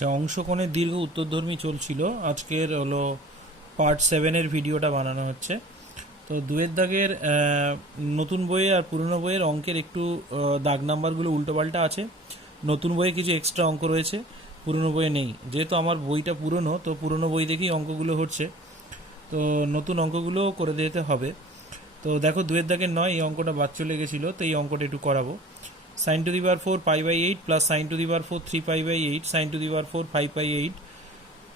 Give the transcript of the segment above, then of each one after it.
আচ্ছা, অংশকোণের দীর্ঘ উত্তরধর্মী চলছিল। আজকের হলো পার্ট 7-এর ভিডিওটা বানানো হচ্ছে। তো দুয়ের দাগের নতুন বইয়ে আর পুরনো বইয়ের অঙ্কের একটু দাগ নাম্বারগুলো উল্টোপাল্টা আছে। নতুন বইয়ে কিছু এক্সট্রা অঙ্ক রয়েছে, পুরনো বইয়ে নেই। যেহেতু আমার বইটা পুরনো, তো পুরনো বই দেখেই অঙ্কগুলো হচ্ছে, তো নতুন অঙ্কগুলো করে দিতে হবে। তো দেখো, দুয়ের দাগের নয়, এই অঙ্কটা বাদ চলে গেছিলো, তো এই অঙ্কটা একটু করাবো। Sine to the power 4 pi by 8 plus sine to the power 4 3 pi by 8 sine to the power 4 5 pi 8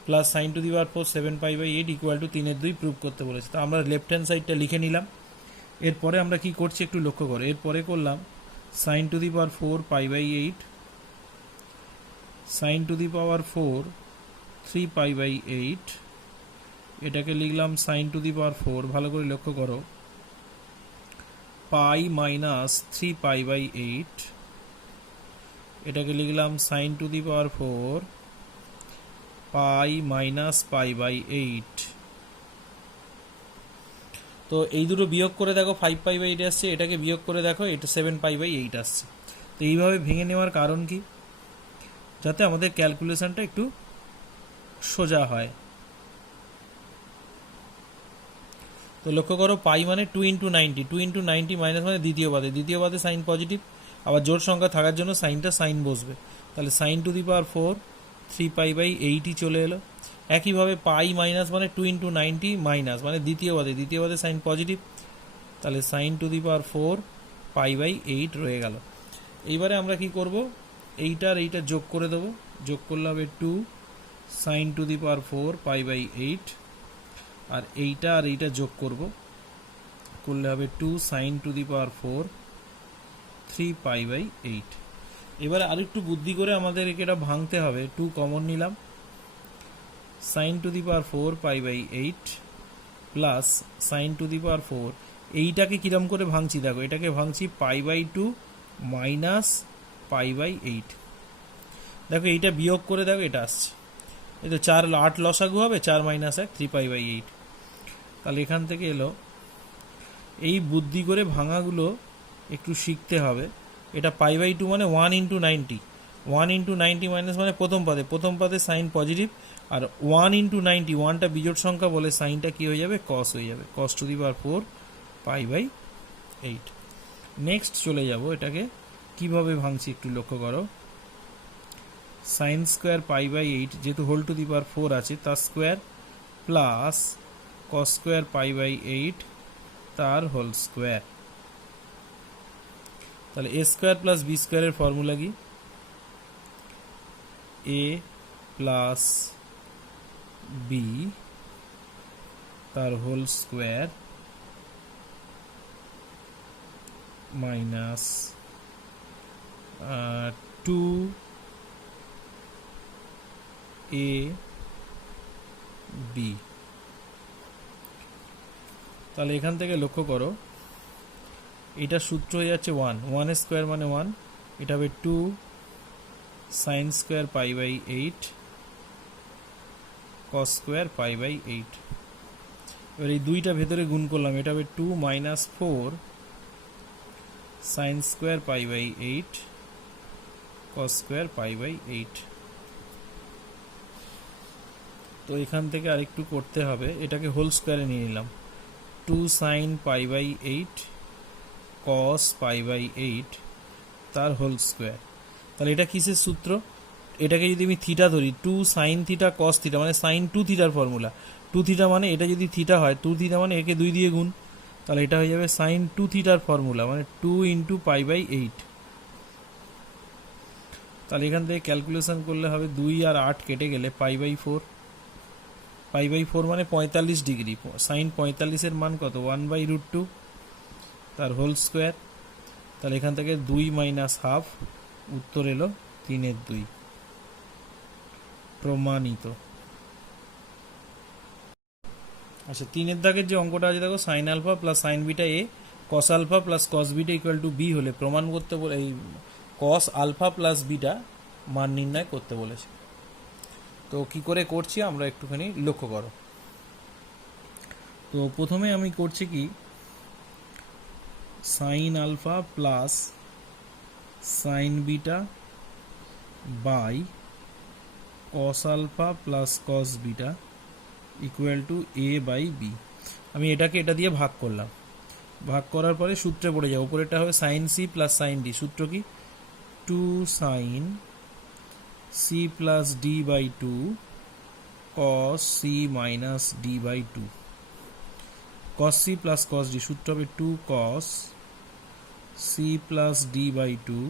plus sine to the power 4 7 pi by 8 equal to 3/2 prove করতে বলেছে। তো আমরা লেফট হ্যান্ড সাইডটা লিখে নিলাম। এরপরে আমরা কি করছি একটু লক্ষ্য করো। এরপরে করলাম sine to the power 4 pi by 8 sine to the power 4 3 pi by 8, এটাকে লিখলাম সাইন টু দি পাওয়ার 4, ভালো করে লক্ষ্য করো, পাই মাইনাস 3 পাই বাই 8, এটাকে লিখলাম sine to the power 4 pi minus pi by 8। তো এই দুটো বিয়োগ করে দেখো, 5 পাই বাই 8 আসছে, এটাকে বিয়োগ করে দেখো, এটা 7 পাই বাই 8 আসছে। তো এইভাবে ভেঙে নেওয়ার কারণ কি? যাতে আমাদের ক্যালকুলেশনটা একটু সোজা হয়। তো লক্ষ্য করো, পাই মানে 2 ইন্টু 90, 2 ইন্টু 90 মাইনাস মানে দ্বিতীয় পাদে সাইন পজিটিভ, আবার জোড় সংখ্যা থাকার জন্য সাইনটা সাইন বসবে। তাহলে sine to the power 4 3 pi by 8ই চলে এলো। একইভাবে পাই মাইনাস মানে 2 ইন্টু 90 মাইনাস মানে দ্বিতীয় পাদে সাইন পজিটিভ, তাহলে sine to the power 4 pi by 8 রয়ে গেল। এইবারে আমরা কি করব, এইটার এইটা যোগ করে দেবো। যোগ করলে হবে 2 sine to the power 4 pi by 8, আর এইটা আর এইটা যোগ করলে হবে 2 sine to the power 4 3 pi by 8। এবারে আরেকটু বুদ্ধি করে আমাদের এটা ভাঙতে হবে। 2 কমন নিলাম, sine to the power 4 pi by 8 plus sine to the power 4, এইটাকে কিরম করে ভাঙছি দেখো, এটাকে ভাঙছি pi by 2 minus pi by 8। দেখো এইটা বিয়োগ করে দেখো, এটা আসছে, এই তো 4 8 লসাগু হবে, 4 মাইনাস 1 3 পাই বাই 8। তাহলে এখান থেকে এলো। এই বুদ্ধি করে ভাঙাগুলো একটু শিখতে হবে। এটা পাই বাই 2 মানে 1 ইন্টু 90, 1 ইন্টু 90 মাইনাস মানে প্রথম পাদে সাইন পজিটিভ, আর 1 ইন্টু 90, 1টা বিজোড় সংখ্যা বলে সাইনটা কি হয়ে যাবে, কস হয়ে যাবে, cos to the power 4 pi by 8। Next চলে যাব, এটাকে কিভাবে ভাঙছি একটু লক্ষ্য করো। সাইন স্কোয়ার পাই বাই 8, যেহেতু হোল টু দি পাওয়ার 4 আছে, তার square plus cos square pi by 8 তার হোল স্কোয়ার। তাহলে এ স্কোয়ার প্লাস বি স্কোয়ারের ফর্মুলা কি, এ প্লাস বি তার whole square minus 2 a b. তাহলে এখান থেকে লক্ষ্য করো, এটা সূত্র হয়ে যাচ্ছে 1, 1 স্কোয়ার মানে 1, এটা হবে 2 sine square pi by 8 cos square pi by 8। এবার এই দুইটা ভেতরে গুণ করলাম, এটা হবে 2 minus 4 sine square pi by 8 cos square pi by 8। তো এখান থেকে আরেকটু করতে হবে, এটাকে হোল স্কোয়ারে নিয়ে নিলাম, 2 sine pi by 8 cos pi by 8 তার হোল স্কোয়ার। তাহলে এটা কিসের সূত্র, এটাকে যদি আমি থিটা ধরি, 2 সাইন থিটা কস থিটা মানে সাইন 2 থিটার ফর্মুলা। 2 থিটা মানে এটা যদি থিটা হয়, 2 থিটা মানে একে 2 দিয়ে গুণ, তাহলে এটা হয়ে যাবে সাইন 2 থিটার ফর্মুলা, মানে 2 ইন্টু পাই বাই 8। তাহলে এখান থেকে ক্যালকুলেশন করলে হবে 2 আর 8 কেটে গেলে পাই বাই 4, পাই বাই 4 মানে 45 ডিগ্রি, সাইন 45-এর মান কত, 1/√2 তার হোল স্কোয়ার। তাহলে এখান থেকে 2 মাইনাস হাফ, উত্তর এলো 3/2, প্রমাণিত। আচ্ছা, 3-এর দাগের যে অঙ্কটা আছে দেখো, sine alpha plus sine beta a cos alpha plus cos beta equal to b হলে প্রমাণ করতে বলে, এই কস আলফা প্লাস বিটা মান নির্ণয় করতে বলেছে। তো কি করে করছি আমরা একটুখানি লক্ষ্য করো। তো প্রথমে আমি করছি কি, sine alpha plus sine beta by cos alpha plus cos beta equal to A by b. আমি এটাকে এটা দিয়ে ভাগ করলাম, ভাগ করার পরে সূত্রে পড়ে যাবো, উপরেরটা হবে sine c plus sine D. সূত্র কি? 2 sine c plus D by 2 cos c minus D by 2। Cos C plus cos d সূত্র হবে 2 cos C plus D by 2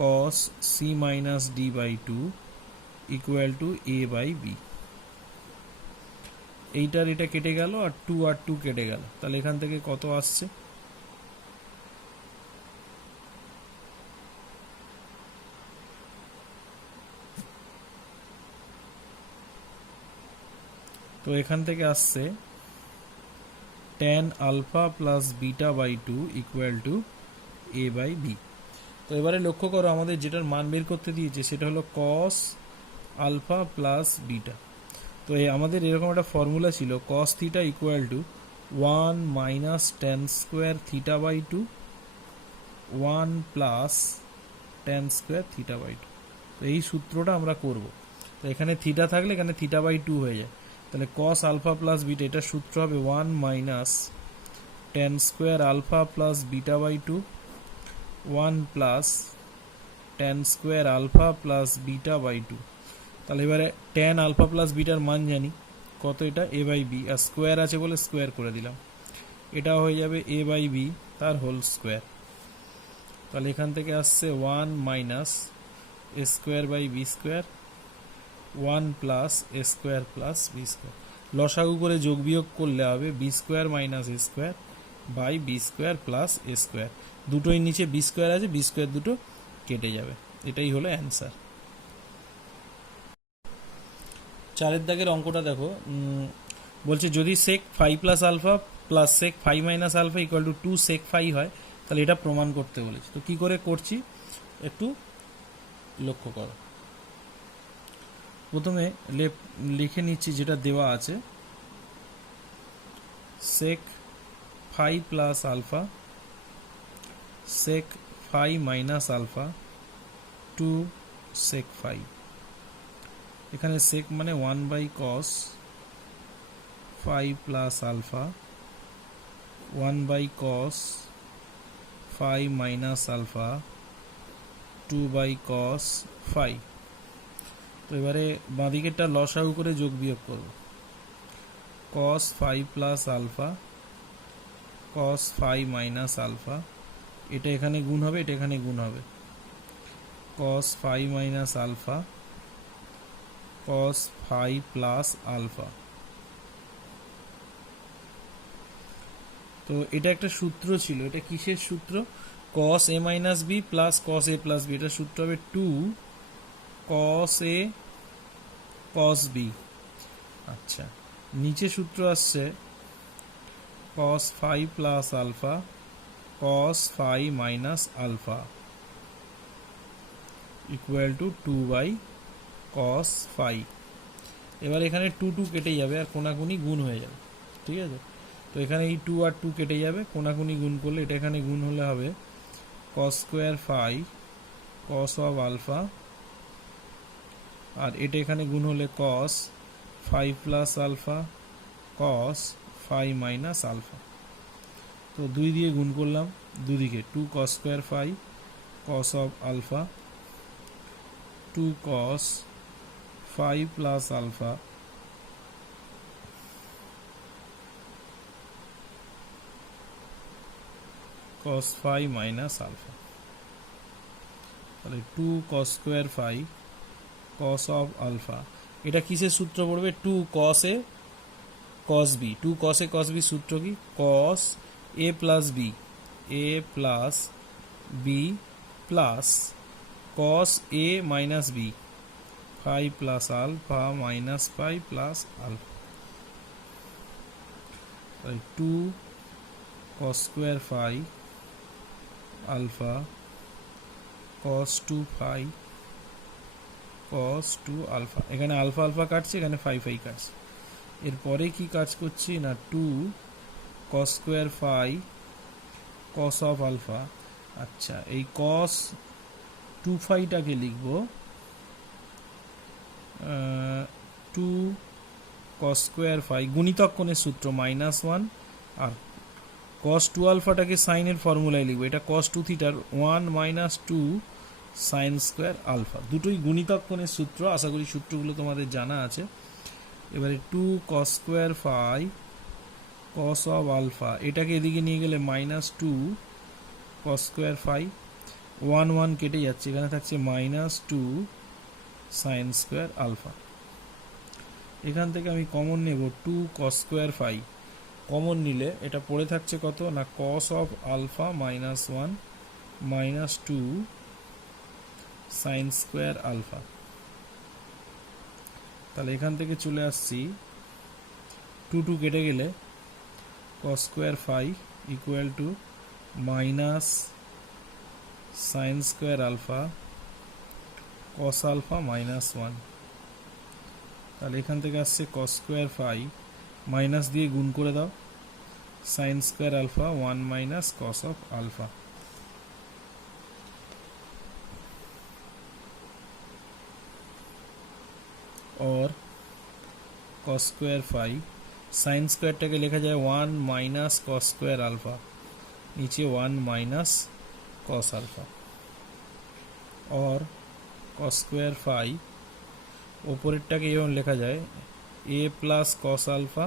cos c minus D by 2 equal to A by b. এইটার এটা কেটে গেল আর 2 কেটে গেল, তাহলে এখান থেকে কত আসছে? তো এখান থেকে আসছে tan alpha plus beta by 2 equal to A by B. তো এবারে লক্ষ্য করো আমাদের যেটার মান বের করতে দিয়েছে সেটা হলো cos আলফা প্লাস বিটা। তো আমাদের এরকম একটা ফর্মুলা ছিল cos theta equal to 1 minus tan square theta by 2 1 plus tan square theta by 2। তো এই সূত্রটা আমরা করব। তো এখানে থিটা থাকলে এখানে থিটা বাই 2 হয়ে যায়, তাহলে cos আলফা প্লাস বিটা এটার সূত্র হবে 1 minus tan square alpha plus beta by 2 1 plus tan square alpha plus beta by 2। তাহলে এবারে tan আলফা প্লাস বিটার মান জানি কত, এটা a বাই বি, আর স্কোয়ার আছে বলে স্কোয়ার করে দিলাম, এটা হয়ে যাবে a বাই বি তার হোল স্কোয়ার। তাহলে এখান থেকে আসছে 1 minus A square by B square 1 plus A square plus B square. লসাগু করে যোগ বিয়োগ করলে হবে B square minus A square by B square plus A square. দুটোই নিচে বি স্কোয়ার আছে, বি স্কোয়ার দুটো কেটে যাবে। এটাই হলো অ্যান্সার। চারের দাগের অঙ্কটা দেখো, বলছে যদি sec 5 plus alpha plus sec 5 minus alpha equal to 2 sec 5 হয়, তাহলে এটা প্রমাণ করতে বলেছে। তো কি করে করছি একটু লক্ষ্য করো। প্রথমে লিখে নিচ্ছি যেটা দেওয়া আছে, sec 5 plus alpha sec 5 minus alpha 2 sec 5। এখানে সেক মানে 1 by cos 5 plus alpha 1 by cos 5 minus alpha 2 by cos 5। তো এবারে বাঁদিকেরটা লসাগু করে যোগ বিয়োগ করব। Cos 5 plus alpha cos 5 minus alpha, এটা এখানে গুণ হবে, এটা এখানে গুণ হবে, cos 5 minus alpha cos 5 plus alpha. তো এটা একটা সূত্র ছিল, এটা কিসের সূত্র? cos a minus B plus cos a plus B. এটা সূত্র হবে 2 cos a cos b। আচ্ছা, নিচে সূত্র আসছে cos 5 plus alpha cos 5 minus alpha equal to 2 by cos 5। এবার এখানে 2 কেটে যাবে আর কোনাকুনি গুণ হয়ে যাবে, ঠিক আছে? তো এখানে এই 2 আর 2 কেটে যাবে, কোনাকুনি গুণ করলে এটা এখানে গুণ হলে হবে cos square 5 cos of alpha, আর এটা এখানে গুণ হলে cos 5 plus alpha cos 5 minus alpha. তো 2 দিয়ে গুণ করলাম দুদিকে, 2 cos square 5 cos of alpha 2 cos 5 plus alpha cos 5 minus alpha. তাহলে 2 cos square 5 cos of alpha, এটা কিসের সূত্র পড়বে? 2 cos a cos b। 2 cos a cos b সূত্র কি? cos a plus b a plus b plus cos a minus b 5 plus alpha minus 5 plus alpha. 2 cos square 5 alpha cos 2 5 cos 2 alpha. এখানে alpha alpha কাটছে, এখানে 5 কাটছে। এরপরে কি কাজ করছি না, 2 cos square 5 cos of alpha. আচ্ছা, এই cos 2 5টাকে লিখব টু কস স্কোয়ার ফাই, গুণিতক কোণের সূত্র -1, আর কস 2 আলফাটাকে সাইনের ফর্মুলায় লিখবো, এটা কস 2 থিটার 1 - 2 সাইন স্কোয়ার আলফা, দুটোই গুণিতক কোণের সূত্র। আশা করি সূত্রগুলো তোমাদের জানা আছে। এবারে 2 cos square phi cos of alpha, এটাকে এদিকে নিয়ে গেলে -2 কস স্কোয়ার ফাই, 1 1 কেটে যাচ্ছে, এখানে থাকছে -2 সাইন স্কোয়ার আলফা। এখান থেকে আমি কমন নেব 2 কস স্কোয়ার ফাই, কমন নিলে এটা পড়ে থাকছে কত না cos of alpha -1 -2 sine square alpha. তাহলে এখান থেকে চলে আসছি 2 2 কেটে গেলে cos square phi equal to minus sine square alpha cos alpha -1। তাহলে এখান থেকে আসছে কস স্কোয়ার ফাই, মাইনাস দিয়ে গুণ করে দাও, sine square alpha 1 minus cos of alpha. और कॉस स्क्वायर फाई, साइन स्क्वायरটাকে লেখা যায় 1 মাইনাস কস স্কোয়ার আলফা, নিচে 1 মাইনাস কস আলফা। और कॉस स्क्वायर फाई ওপরেরটাকে এরকম লেখা যায় a plus cos alpha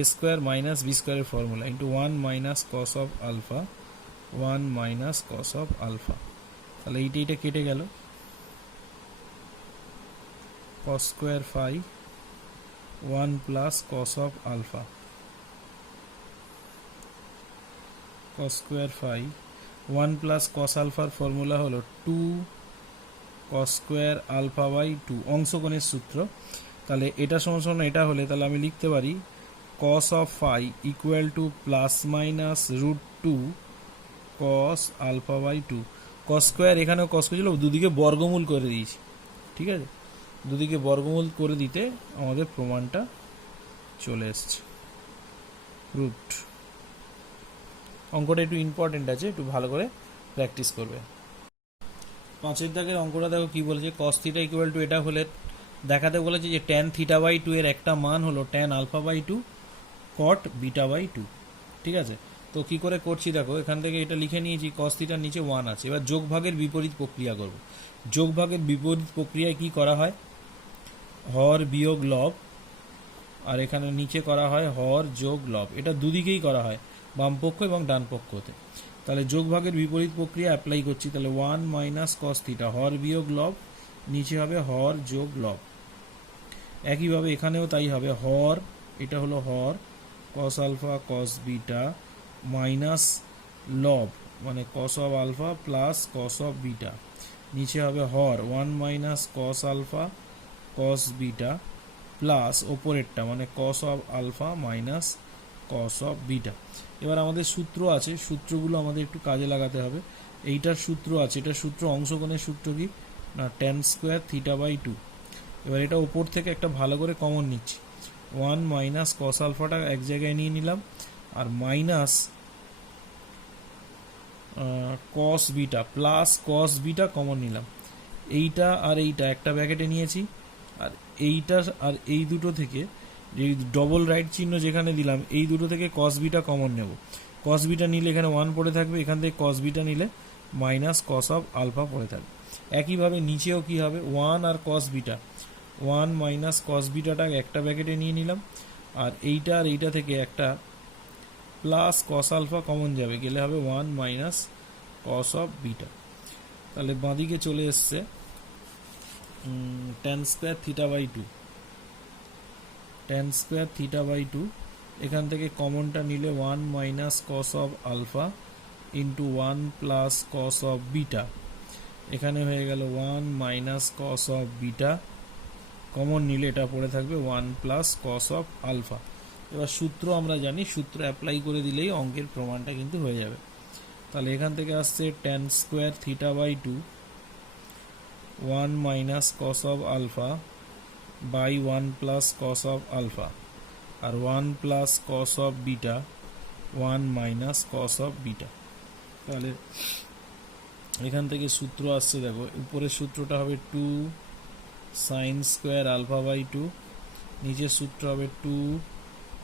A square minus B স্কোয়ারের formula into 1 minus cos of alpha 1 minus cos of alpha. তাহলে এইটা কেটে গেল, cos square phi 1 plus cos of alpha, cos square phi 1 plus cos alpha formula হলো 2 cos square alpha by 2, অংশকোণের সূত্র। তাহলে এটা সমান এটা হলে তাহলে আমি লিখতে পারি cos of phi equal to plus minus root 2 cos alpha by 2। cos square এখানেও cos ছিল, দুদিকে বর্গমূল করে দিয়েছি, ঠিক আছে, দুদিকে বর্গমূল করে দিতে আমাদের প্রমাণটা চলে এসছে, রুট। অঙ্কটা একটু ইম্পর্টেন্ট আছে, একটু ভালো করে প্র্যাকটিস করবে। 5 দাগের অঙ্কটা দেখো কি বলেছে, cos থিটা ইকুয়াল টু এটা হলে দেখাতে বলেছে যে tan থিটা বাই 2 এর একটা মান হলো tan alpha by 2 cot beta by 2, ঠিক আছে। তো কি করে করছি দেখো, এখান থেকে এটা লিখে নিয়েছি, cos থিটার নিচে 1 আছে। এবার যোগ ভাগের বিপরীত প্রক্রিয়া করব। যোগ ভাগের বিপরীত প্রক্রিয়ায় কি করা হয়, হর বিয়োগ লব, আর এখানে নিচে করা হয় হর যোগ লব, এটা দুদিকেই করা হয়, বাম পক্ষ এবং ডান পক্ষতে। তাহলে যোগ ভাগের বিপরীত প্রক্রিয়া অ্যাপ্লাই করছি, তাহলে 1 মাইনাস কস থিটা, হর বিয়োগ লব, নিচে হবে হর যোগ লব। একইভাবে এখানেও তাই হবে, হর, এটা হলো হর cos alpha cos beta minus লব মানে cos of alpha plus cos of beta, নিচে হবে হর 1 minus cos alpha cos beta plus ওপরেরটা মানে cos of alpha minus cos of beta. এবার আমাদের সূত্র আছে, সূত্রগুলো আমাদের একটু কাজে লাগাতে হবে। এইটার সূত্র আছে, এটার সূত্র অংশকোণের সূত্র কি না tan স্কোয়ার থিটা বাই 2। এবার এটা ওপর থেকে একটা ভালো করে কমন নিচ্ছি, 1 মাইনাস কস আলফাটা এক জায়গায় নিয়ে নিলাম, আর minus cos beta plus cos beta common নিলাম। এইটা আর এইটা একটা ব্র্যাকেটে নিয়েছি, আর এইটা আর এই দুটো থেকে এই ডবল রাইট চিহ্ন যেখানে দিলাম এই দুটো থেকে কস বিটা কমন নেব। কস বিটা নিলে এখানে 1 পড়ে থাকবে, এখান থেকে কস বিটা নিলে মাইনাস কস অফ আলফা পড়ে থাকবে। একইভাবে নিচেও কি হবে, 1 আর কস বিটা, 1 মাইনাস কস বিটাটা একটা ব্র্যাকেটে নিয়ে নিলাম, আর এইটা আর এইটা থেকে একটা প্লাস কস আলফা কমন যাবে, গেলে হবে 1 মাইনাস কস অফ বিটা। তাহলে বাঁদিকে চলে এসছে tan square theta by 2, tan square theta by 2, এখান থেকে কমনটা নিলে 1 minus cos of alpha into 1 plus cos of beta, এখানে হয়ে গেল 1 minus cos of beta, common নিলে এটা পড়ে থাকবে 1 প্লাস কস অফ আলফা। এবার সূত্র আমরা জানি, সূত্র অ্যাপ্লাই করে দিলেই অঙ্কের প্রমাণটা কিন্তু হয়ে যাবে। তাহলে এখান থেকে আসছে tan square theta by 2 1 minus cos of alpha by 1 plus cos of alpha, আর 1 plus cos of beta 1 minus cos of beta. তাহলে এখান থেকে সূত্র আসছে দেখো, উপরের সূত্রটা হবে 2 sine square alpha by two, নিচের সূত্র হবে two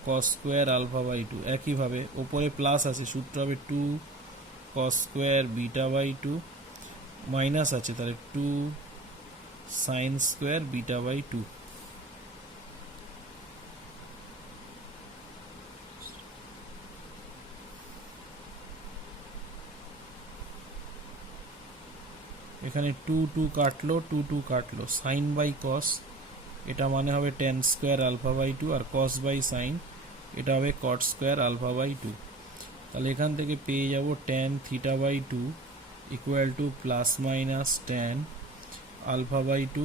cos square alpha by two. একইভাবে ওপরে প্লাস আছে, সূত্র হবে two cos square beta by two, minus আছে তাহলে two sine square beta by two. এখানে টু টু কাটলো, টু টু কাটলো, সাইন বাই কস এটা মানে হবে tan square alpha by two, আর কস বাই সাইন এটা হবে cot square alpha by two. তাহলে এখান থেকে পেয়ে যাব ten theta by two equal to plus minus ten alpha by two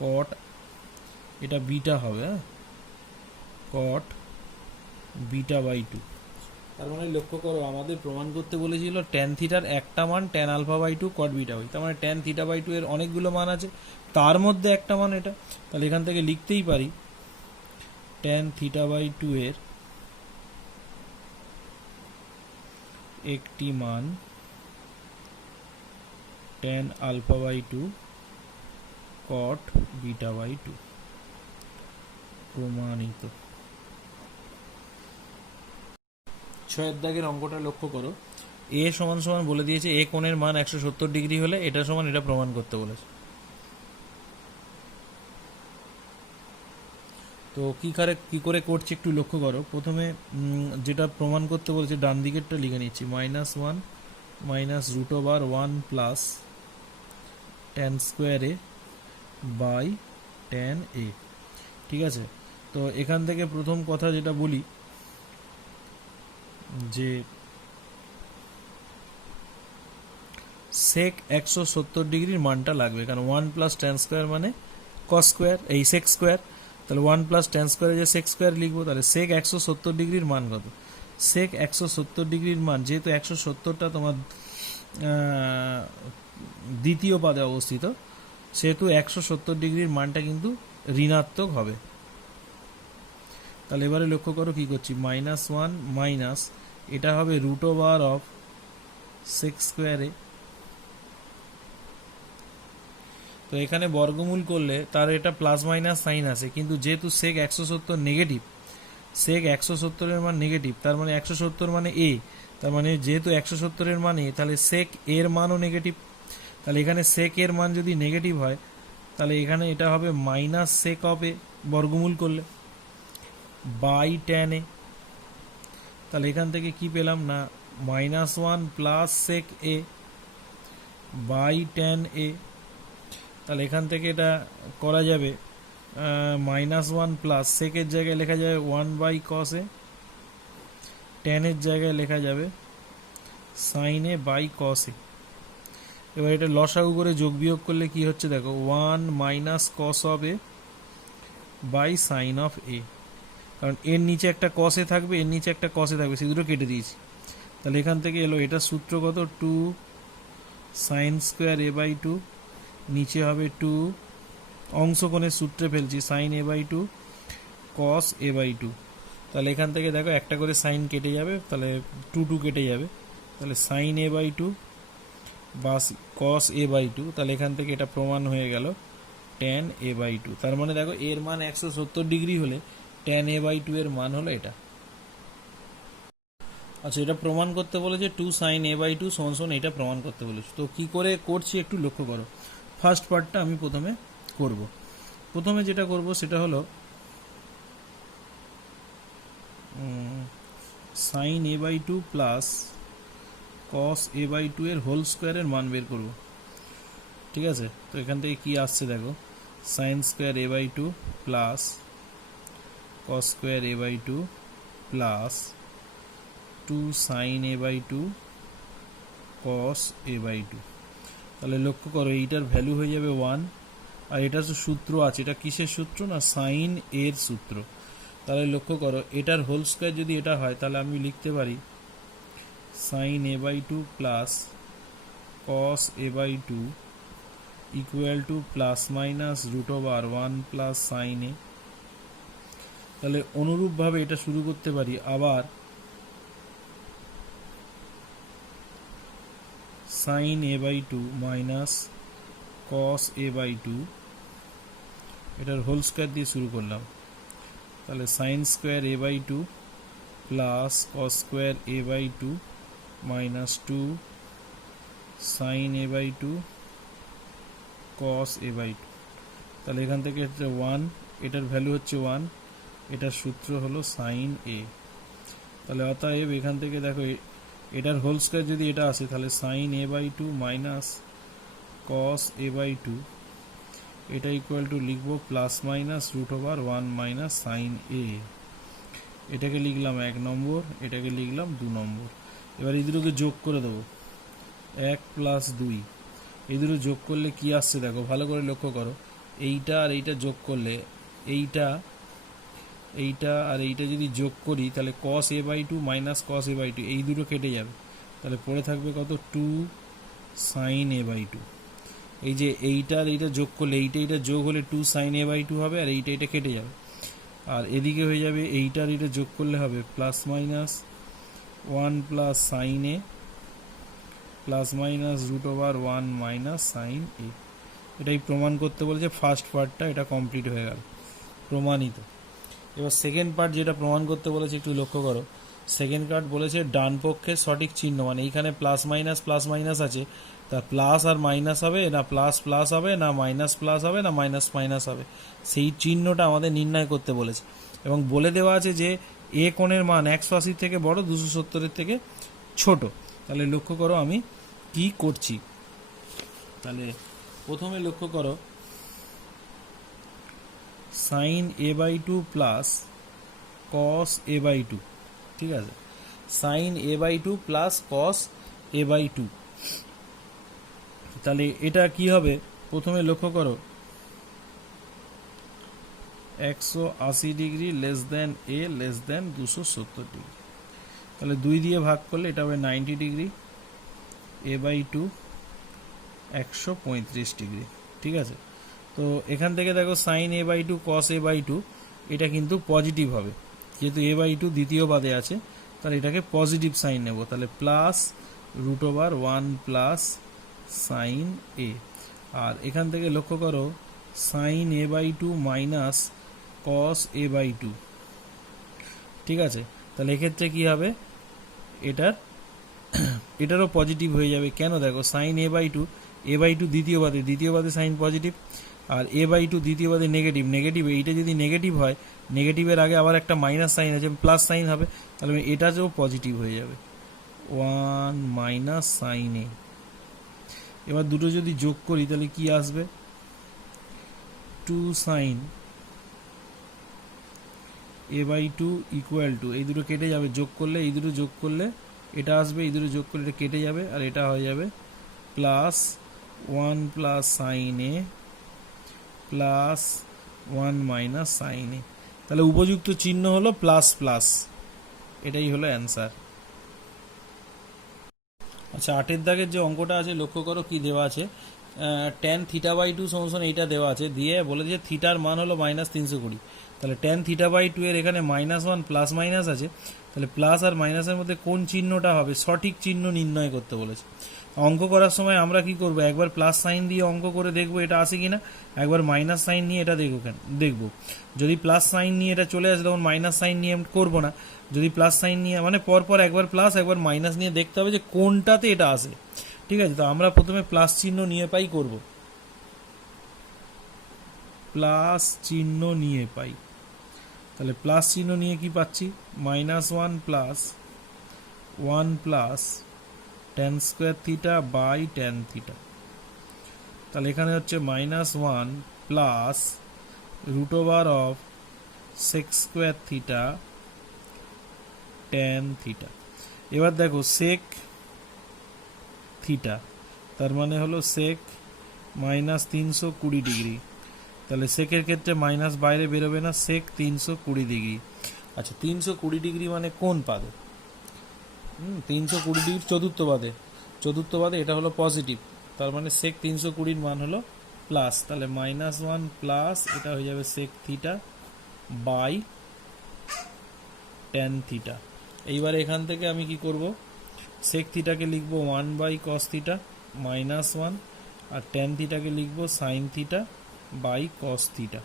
cot, এটা বিটা হবে, হ্যাঁ, কট বিটা বাই টু। তার মানে লক্ষ্য করো আমাদের প্রমাণ করতে বলেছিল ট্যান থিটার একটা মান tan alpha by two cot beta by, তার মানে ট্যান থিটা বাই টু এর অনেকগুলো মান আছে, তার মধ্যে একটা মান এটা। তাহলে এখান থেকে লিখতেই পারি ট্যান থিটা বাই টু এর একটি মান tan alpha by two cot beta by two, প্রমাণিত। ছয়ের দাগের অঙ্কটা লক্ষ্য করো, এ সমান সমান বলে দিয়েছে এ কোণের মান 170 ডিগ্রি হলে এটা সমান এটা প্রমাণ করতে বলেছে। তো কি করে করছি একটু লক্ষ্য করো। প্রথমে যেটা প্রমাণ করতে বলেছে ডান দিকেরটা লিখে নিচ্ছি, minus one minus root over one plus tan square A by tan A. ঠিক আছে, তো এখান থেকে প্রথম কথা যেটা বলি যে সেক 170 ডিগ্রির মানটা লাগবে, কারণ ওয়ান প্লাস ট্যান স্কোয়ার মানে কস স্কোয়ার, এই সেক স্কোয়ার, তাহলে ওয়ান প্লাস ট্যান স্কোয়ারে যে সেক স্কোয়ার লিখবো, তাহলে সেক 170 ডিগ্রির মান কত? সেক 170 ডিগ্রির মান, যেহেতু 170টা তোমার দ্বিতীয় পাদে অবস্থিত, সেহেতু 170 ডিগ্রির মানটা কিন্তু ঋণাত্মক হবে। তাহলে এবারে লক্ষ্য করো কি করছি, মাইনাস ওয়ান মাইনাস এটা হবে রুট ওভার অফ সেক স্কোয়ারে, তো এখানে বর্গমূল করলে তার এটা প্লাস মাইনাস সাইন আছে, কিন্তু যেহেতু সেক 170 নেগেটিভ, সেক 170 এর মান নেগেটিভ, তার মানে 170 মানে এ, তার মানে যেহেতু 170 এর মান এ, তাহলে সেক এর মানও নেগেটিভ। তাহলে এখানে সেক এর মান যদি নেগেটিভ হয়, তাহলে এখানে এটা হবে মাইনাস সেক অফ এ বর্গমূল করলে বাই ট্যান এ। তাহলে এখান থেকে কি পেলাম না, minus one plus sec A by tan A. তাহলে এখান থেকে এটা করা যাবে মাইনাস ওয়ান প্লাস সেকের জায়গায় লেখা যাবে ওয়ান বাই কস এ, ট্যানের জায়গায় লেখা যাবে সাইন এ বাই কস এ। এবার এটা লসাগু করে যোগ বিয়োগ করলে কি হচ্ছে দেখো, one minus cos of A by sine of A, কারণ এর নিচে একটা কসে থাকবে, এর নিচে একটা কসে থাকবে, সেগুলো কেটে দিয়েছি। তাহলে এখান থেকে এলো এটার সূত্র কত, two sine square A by two, নিচে হবে টু অংশকোণের সূত্রে ফেলছি sine A by two cos A by two. তাহলে এখান থেকে দেখো একটা করে সাইন কেটে যাবে, তাহলে টু টু কেটে যাবে, তাহলে সাইন এ বাই টু বাস কস এ বাই টু। তাহলে এখান থেকে এটা প্রমাণ হয়ে গেল ট্যান এ বাই টু। তার মানে দেখো এর মান 170 ডিগ্রি হলে ট্যান এ বাই টু এর মান হলো এটা। আচ্ছা, এটা প্রমাণ করতে বলেছে two sine A by two সমান সমান, এটা প্রমাণ করতে বলেছে। তো কি করে করছি একটু লক্ষ্য করো। ফার্স্ট পার্টটা আমি প্রথমে করব। প্রথমে যেটা করব সেটা হলো sine A by two plus cos A by two এর হোল স্কোয়ারের মান বের করব। ঠিক আছে, তো এখান থেকে কি আসছে দেখো, sine square A by two plus cos square A by two plus two sine A by two cos A by two. তাহলে লক্ষ্য করো এইটার ভ্যালু হয়ে যাবে ওয়ান, আর এটার যে সূত্র আছে, এটা কিসের সূত্র না সাইন এর সূত্র। তাহলে লক্ষ্য করো এটার হোল স্কোয়ার যদি এটা হয়, তাহলে আমি লিখতে পারি sine A by two plus cos A by two equal to plus minus root over one plus sine A. তাহলে অনুরূপভাবে এটা শুরু করতে পারি আবার sine A by two minus cos A by two এটার হোল স্কোয়ার দিয়ে শুরু করলাম, তাহলে sine square A by two plus cos square A by two minus two sine A by two cos A by two. তাহলে এখান থেকে হচ্ছে one, এটার ভ্যালু হচ্ছে ওয়ান, এটার সূত্র হলো সাইন এ। তাহলে অতএব এখান থেকে দেখো এটার হোল স্কোয়ার যদি এটা আসে তাহলে sine A by two minus cos A by two, এটা ইকুয়াল টু লিখবো plus minus root over one minus sine A. এটাকে লিখলাম 1 নম্বর, এটাকে লিখলাম 2 নম্বর। এবার এই দুটোকে যোগ করে দেবো, 1 প্লাস 2। এই দুটো যোগ করলে কি আসছে দেখো, ভালো করে লক্ষ্য করো। এইটা আর এইটা যোগ করলে এইটা আর এইটা যদি যোগ করি তাহলে cos A by two minus cos A by two, এই দুটো কেটে যাবে। তাহলে পড়ে থাকবে কত, 2 সাইন এ বাই টু। এই যে এইটা আর এইটা যোগ করলে এইটা যোগ হলে 2 সাইন এ বাই টু হবে, আর এইটা কেটে যাবে। আর এদিকে হয়ে যাবে এইটা আর এইটা যোগ করলে হবে plus minus 1 plus sine A plus minus root over 1 minus sine A. এটাই প্রমাণ করতে বলেছে, ফার্স্ট পার্টটা এটা কমপ্লিট হয়ে গেল, প্রমাণিত। এবার সেকেন্ড পার্ট যেটা প্রমাণ করতে বলেছে একটু লক্ষ্য করো। সেকেন্ড পার্ট বলেছে ডান পক্ষের সঠিক চিহ্ন, মানে এইখানে প্লাস মাইনাস আছে, তা প্লাস আর মাইনাস হবে না প্লাস প্লাস হবে না মাইনাস প্লাস হবে না মাইনাস মাইনাস হবে, সেই চিহ্নটা আমাদের নির্ণয় করতে বলেছে। এবং বলে দেওয়া আছে যে এ কোণের মান 180 থেকে বড়, 270 থেকে ছোট। তাহলে লক্ষ্য করো আমি কি করছি। তাহলে প্রথমে লক্ষ্য করো sine A by two plus cos A by two, ঠিক আছে, sine A by two plus cos A by two. তাহলে এটা কি হবে, প্রথমে লক্ষ্য করো 180 degree less than A less than 270 degree. তাহলে 2 দিয়ে ভাগ করলে এটা হবে 90 degree, A by two 135 degree, ঠিক আছে। তো এখান থেকে দেখো sine A by two cos A by two, এটা কিন্তু পজিটিভ হবে, যেহেতু এ বাই টু দ্বিতীয় বাদে আছে, তাহলে এটাকে পজিটিভ সাইন নেব। তাহলে plus root over 1 plus sine A. আর এখান থেকে লক্ষ্য করো sine A by two minus cos A by two, ঠিক আছে। তাহলে এক্ষেত্রে কি হবে, এটারও পজিটিভ হয়ে যাবে। কেন, দেখো সাইন এ বাই টু দ্বিতীয় বাদে সাইন পজিটিভ, আর এ বাই টু দ্বিতীয় বাদে নেগেটিভ। এইটা যদি নেগেটিভ হয়, নেগেটিভের আগে আবার একটা মাইনাস সাইন আছে, প্লাস সাইন হবে, তাহলে এটা যেও পজিটিভ হয়ে যাবে, 1 মাইনাস সাইন এ। এবার দুটো যদি যোগ করি তাহলে কি আসবে, 2 sine A by two equal to, এই দুটো কেটে যাবে, যোগ করলে এই দুটো যোগ করলে এটা আসবে, এই দুটো যোগ করলে এটা কেটে যাবে, আর এটা হয়ে যাবে plus 1 plus sine A plus 1 minus sine A. তাহলে উপযুক্ত চিহ্ন হলো প্লাস প্লাস, এটাই হলো অ্যান্সার। আচ্ছা, 8 দাগের যে অঙ্কটা আছে লক্ষ্য করো কি দেওয়া আছে, tan থিটা বাই টু সমান এইটা দেওয়া আছে, দিয়ে বলে যে থিটার মান হলো -320। তাহলে tan থিটা বাই টু এর এখানে -1 প্লাস মাইনাস আছে, তাহলে প্লাস আর মাইনাসের মধ্যে কোন চিহ্নটা হবে, সঠিক চিহ্ন নির্ণয় করতে বলেছে। অঙ্ক করার সময় আমরা কি করব, একবার প্লাস সাইন দিয়ে অঙ্ক করে দেখবো এটা আসে কিনা, একবার মাইনাস সাইন নিয়ে এটা দেখবো। যদি প্লাস সাইন নিয়ে এটা চলে আসে তখন মাইনাস সাইন নিয়ে করবো না, যদি প্লাস সাইন নিয়ে মানে পরপর একবার প্লাস একবার মাইনাস নিয়ে দেখতে হবে যে কোনটাতে এটা আসে, ঠিক আছে। তো আমরা প্রথমে প্লাস চিহ্ন নিয়ে পাই করব, প্লাস চিহ্ন নিয়ে পাই। তাহলে প্লাস চিহ্ন নিয়ে কি পাচ্ছি, -1 plus 1 plus tan square theta by tan theta. তাহলে এখানে হচ্ছে -1 plus root over of sec square theta tan theta. এবার দেখো সেক থিটা, তার মানে হলো সেক -320 ডিগ্রি। তাহলে সেকের ক্ষেত্রে মাইনাস বাইরে বেরোবে না, সেক 320 ডিগ্রি। আচ্ছা, 320 ডিগ্রি মানে কোন পাদে, 320 ডিগ্রি চতুর্থ পাদে এটা হলো পজিটিভ, তার মানে সেক 320 মান হলো প্লাস। তাহলে -1 প্লাস এটা হয়ে যাবে sec theta by tan theta. এইবার এখান থেকে আমি কি করব, সেক থিটাকে লিখব 1 বাই কস থিটা -1, আর tan থিটাকে লিখব sine theta by cos theta.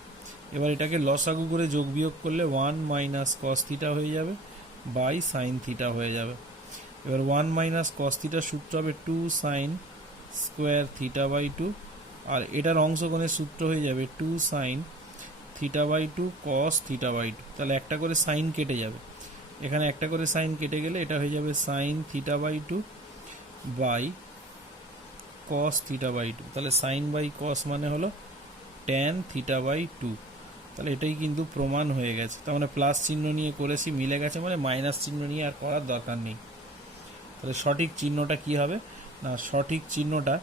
এবার এটাকে লসাগু করে যোগ বিয়োগ করলে 1 মাইনাস কস থিটা হয়ে যাবে বাই সাইন থিটা হয়ে যাবে। এবার 1 মাইনাস কস থিটার সূত্র হবে 2 সাইন স্কোয়ার থিটা বাই 2, আর এটার অংশকোণের সূত্র হয়ে যাবে 2 sine theta by 2 cos theta by 2। তাহলে একটা করে সাইন কেটে যাবে, এখানে একটা করে সাইন কেটে গেলে এটা হয়ে যাবে sine theta by 2 by cos theta by 2। তাহলে সাইন বাই কস মানে হলো ট্যান থিটা বাই 2। তাহলে এটাই কিন্তু প্রমাণ হয়ে গেছে। তার মানে প্লাস চিহ্ন নিয়ে করেছি, মিলে গেছে, মানে মাইনাস চিহ্ন নিয়ে আর করার দরকার নেই। তাহলে সঠিক চিহ্নটা কি হবে না, সঠিক চিহ্নটা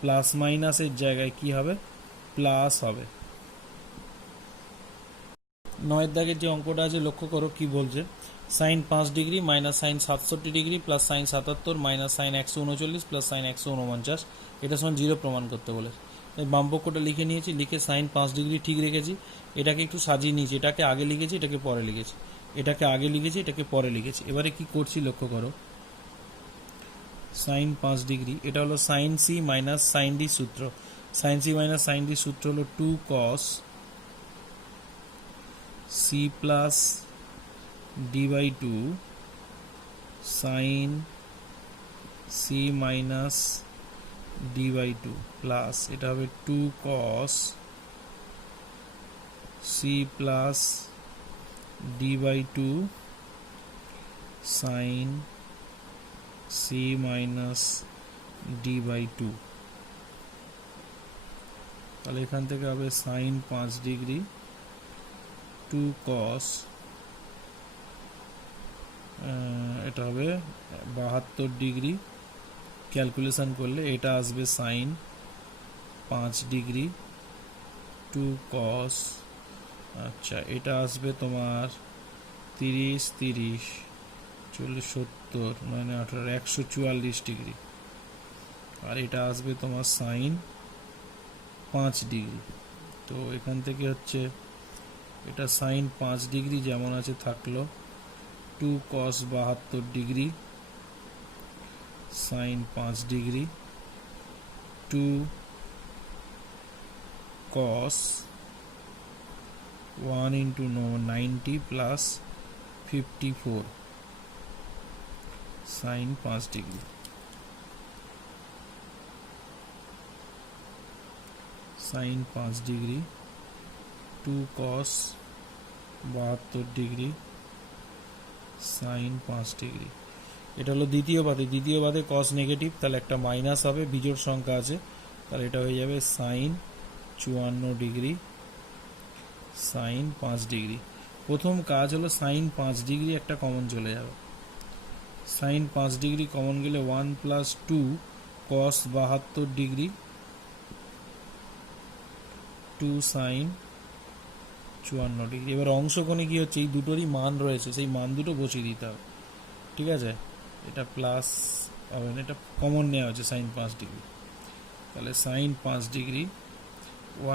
প্লাস মাইনাসের জায়গায় কি হবে, প্লাস হবে। 9 দাগের যে অঙ্কটা আছে লক্ষ্য করো কি বলছে, sine 5 degree minus sine 67 degree plus sine 77 minus sine 139 plus sine 149, এটা সমান 0 প্রমাণ করতে বলে। তাই বাম পক্ষটা লিখে নিয়েছি, লিখে সাইন 5 ডিগ্রি ঠিক রেখেছি, এটাকে একটু সাজিয়ে নিয়েছি, এটাকে আগে লিখেছি, এটাকে পরে লিখেছি, এটাকে আগে লিখেছি, এটাকে পরে লিখেছি। এবারে কি করছি লক্ষ্য করো, সাইন 5 ডিগ্রি, এটা হলো sine C minus sine D সূত্র। Sine C minus sine D সূত্র হলো 2 cos C plus D by 2 sine C minus D by 2 plus এটা হবে 2 cos C plus D by 2 sine C minus D by 2। তাহলে এখান থেকে হবে sign 5 degree 2 কস, এটা হবে 72 ডিগ্রি, ক্যালকুলেশন করলে এটা আসবে সাইন 5 ডিগ্রি 2 কস, আচ্ছা এটা আসবে তোমার 30 30 40 70 মানে 18 144 ডিগ্রি, আর এটা আসবে তোমার সাইন 5 ডিগ্রি। তো এখান থেকে হচ্ছে এটা সাইন 5 ডিগ্রি যেমন আছে থাকলো, 2 cos 72 degree sine 5 degree 2 cos 1 into 90 plus 54 sine 5 degree. Sine 5 degree 2 cos 72 degree sine 5 degree. এটা হলো দ্বিতীয় পাতে, দ্বিতীয় পাতে কস নেগেটিভ, তাহলে একটা মাইনাস হবে, বিজোড় সংখ্যা আছে, তাহলে এটা হয়ে যাবে সাইন 54 ডিগ্রি সাইন 5 ডিগ্রি। প্রথম কাজ হলো সাইন 5 ডিগ্রি একটা কমন চলে যাবে, সাইন 5 ডিগ্রি কমন গেলে 1 plus 2 cos 72 degree 2 sign 54 degree. এবার অংশকোণে কি হচ্ছে, এই দুটোরই মান রয়েছে, সেই মান দুটো বসিয়ে দিতে হবে, ঠিক আছে। এটা প্লাস হবে না, এটা কমন নেওয়া হচ্ছে সাইন 5 ডিগ্রি, তাহলে সাইন 5 ডিগ্রি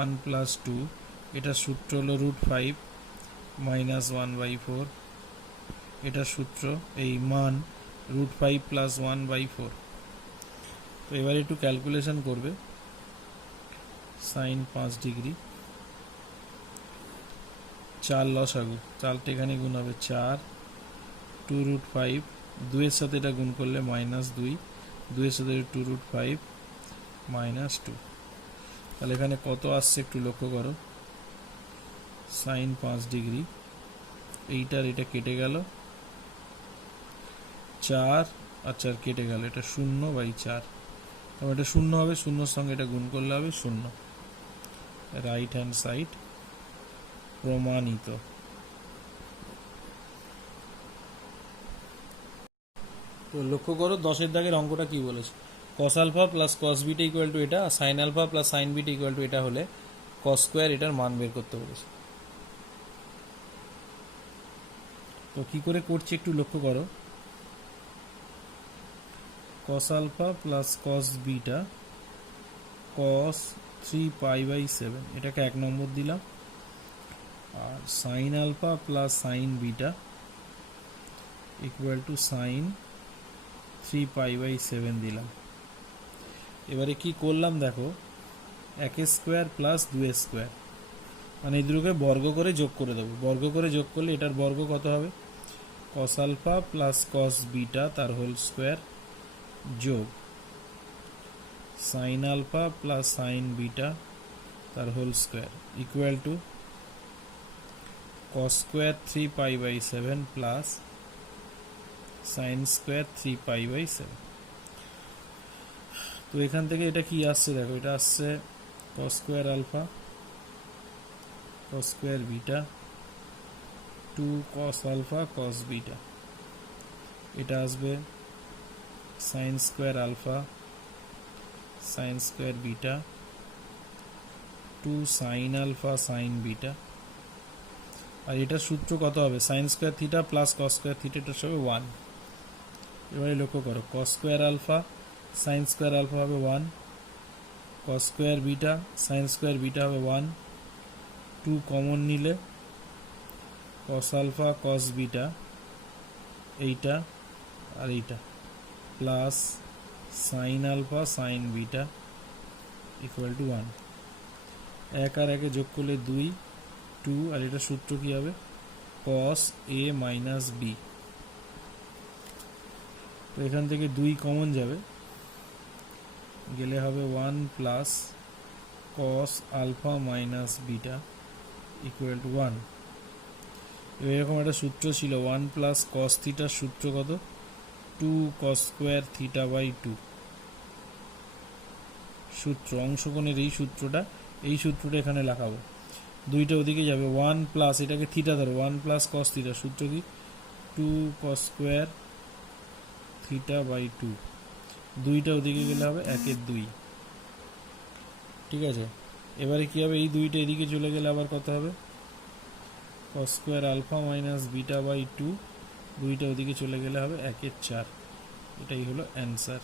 1 প্লাস 2, এটা সূত্র হলো √5 মাইনাস 1/4, এটা সূত্র এই মান √5 প্লাস 1/4। তো এবার একটু ক্যালকুলেশন করবে, সাইন 5 ডিগ্রি 4 লসাগু, 4টা এখানে গুণ হবে 4, 2√5, 2 এর সাথে এটা গুণ করলে মাইনাস 2, 2 এর সাথে 2√5 মাইনাস 2। তাহলে এখানে কত আসছে একটু লক্ষ্য করো, সাইন 5 ডিগ্রি, এইটার এটা কেটে গেল 4 আর 4 কেটে গেল, এটা 0/4, তবে এটা 0 হবে, 0-র সঙ্গে এটা গুণ করলে হবে 0। রাইট হ্যান্ড সাইড প্রমাণিত। তো লক্ষ্য করো 10 দাগের অঙ্কটা কি বলেছে, cos alpha plus cos beta equal to এটা, sine alpha plus sine beta equal to এটা হলে কস স্কোয়ার এটার মান বের করতে বলেছে। তো কি করে করছি একটু লক্ষ্য করো, cos alpha plus cos beta cos 3π/7, এটাকে 1 নম্বর দিলাম, আর sine alpha plus sine beta equal to sine 3π/7 দিলাম। এবারে কি করলাম দেখো, 1 স্কোয়ার প্লাস 2 স্কোয়ার, মানে এই দুটোকে বর্গ করে যোগ করে দেবো। বর্গ করে যোগ করলে এটার বর্গ কত হবে, cos alpha plus cos beta তার হোল স্কোয়ার যোগ sine alpha plus sine beta তার whole square equal to cos square 3π/7 plus sine square 3π/7। তো এখান থেকে এটা কি আসছে দেখো, এটা আসছে cos square alpha cos square beta 2 cos alpha cos beta, এটা আসবে sine square alpha sine square beta 2 sine alpha sine beta. আর এটা সূত্র কত হবে, sine square theta plus cos square theta, এটা হবে 1। এবারে লক্ষ্য করো, cos square alpha sine square alpha হবে 1, cos square beta sine square beta হবে 1, 2 কমন নিলে কস আলফা কস বিটা এইটা আর এইটা plus sine alpha sine beta equal to 1। এক আর একে যোগ করলে 2, 2 আর এটা সূত্র কি হবে, কস এ মাইনাস বি। তো এখান থেকে 2 কমন যাবে, গেলে হবে 1 plus cos alpha minus beta equal to 1। এরকম একটা সূত্র ছিল 1 প্লাস কস থিটার সূত্র কত, 2 কস স্কোয়ার থিটা বাই 2। সূত্র অংশকোণের এই সূত্রটা এখানে লাগাবো, দুইটা ওদিকে যাবে, 1 প্লাস এটাকে থিটা ধরো, 1 প্লাস কস থিটা সূত্র কি 2 কস স্কোয়ার থিটা বাই 2, দুইটা ওদিকে গেলে হবে 1/2। ঠিক আছে, এবারে কি হবে, এই দুইটা এদিকে চলে গেলে আবার কত হবে, cos square alpha minus beta by 2, দুইটা ওদিকে চলে গেলে হবে 1/4। এটাই হলো অ্যান্সার।